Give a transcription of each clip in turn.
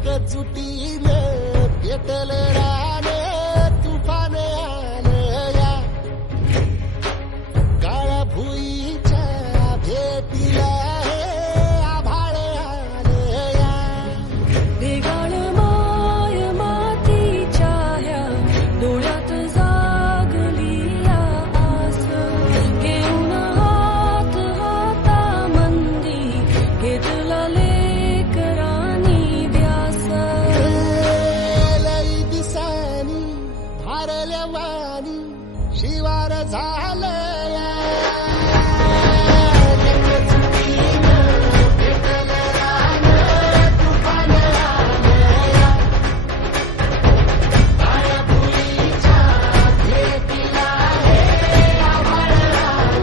एकजुटीने पेटले राने तुफान आलं या काळ्या भुईच्या भेटीला हे आभाळ आलं या वेगाळ माय मातीच्या ह्या डोळ्यात जागली या आस घेऊन हात हातामंदी घेतला लेकरांनी ध्यास लई दिसानी भारल्या वाणी शिवार झालं या एकजुटीने पेटले राने तुफान आलं या काळ्या भुईच्या भेटीला हे आभाळ आलं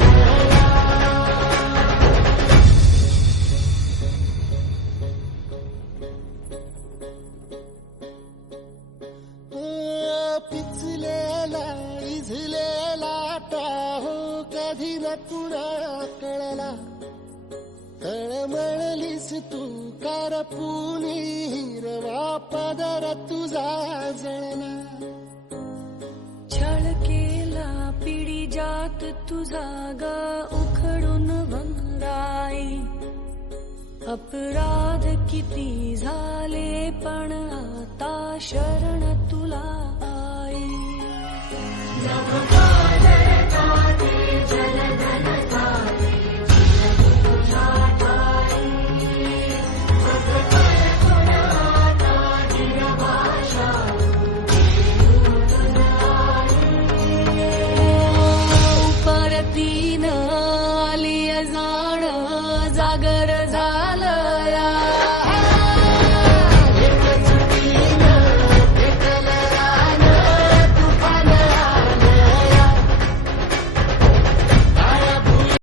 पिचलेला इझलेला टाहो कधी न कुणा कळला तळमळलीस तू कारपुनी हिरवा पदर तुझा जळला छळ केला पिढी जात तुझा ग उखडून वंगाई अपराध किती झाले पण आता शरण